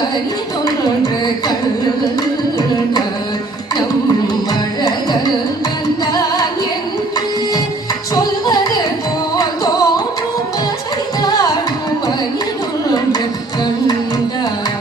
கரிதொன்று கண்ட நம் அழகர் வந்தான் என்று சொல்வது போல் தோன்றும் செய்தாடும் கரிதொன்று கண்டார்.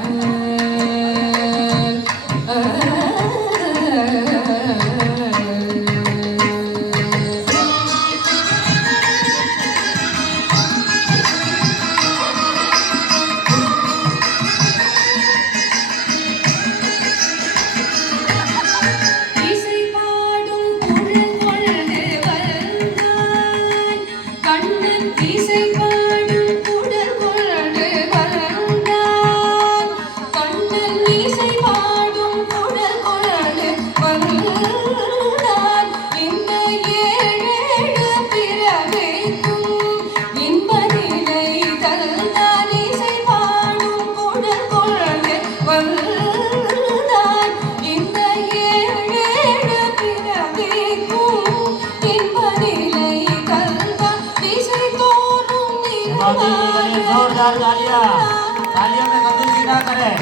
जोरदार तालियां तालियों में कंजूसी ना करें।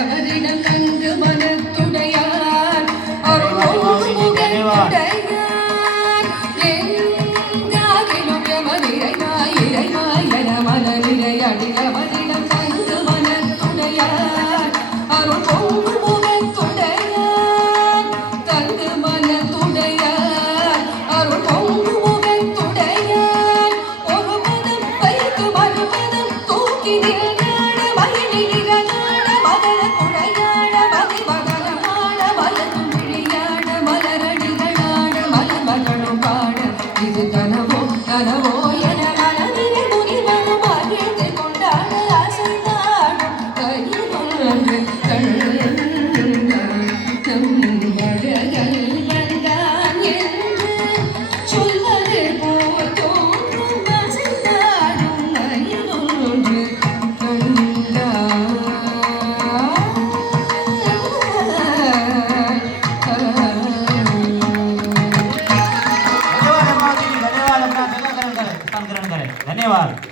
அவரிடம் நன்கு மனத்துடையார் அருள்முகத்துடையார் எங்காகிலும் எமதிரைவாய் இறைவாய் என மனநிலை அடியவரிடம் நன்கு மனத்துடையார் அருள்முகத்துடையார் தங்கு மனத்துடையார் அருள்முகத்துடையார் ஒரு மனம் வைத்து மறுமனம் தூக்கி धन्यवाद।